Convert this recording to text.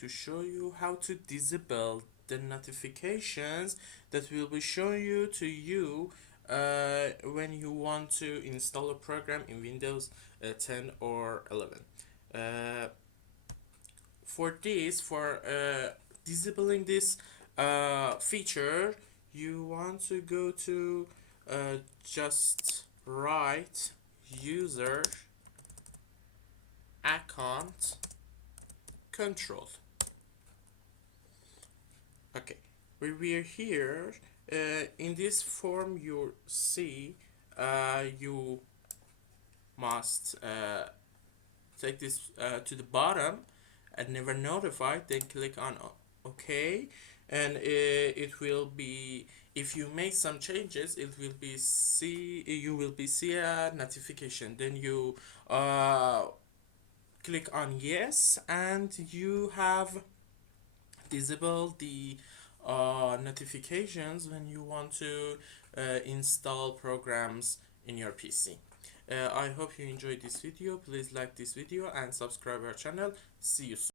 to show you how to disable the notifications that will be showing you when you want to install a program in Windows 10 or 11. Uh, for disabling this feature, you want to go to just write user account control. Okay, we are here. In this form, you see you must take this to the bottom and never notified, then click on OK, and it will be, if you make some changes, it will be you will be see a notification, then you click on yes, and you have disabled the notifications when you want to install programs in your PC. I hope you enjoyed this video. Please like this video and subscribe our channel. See you soon.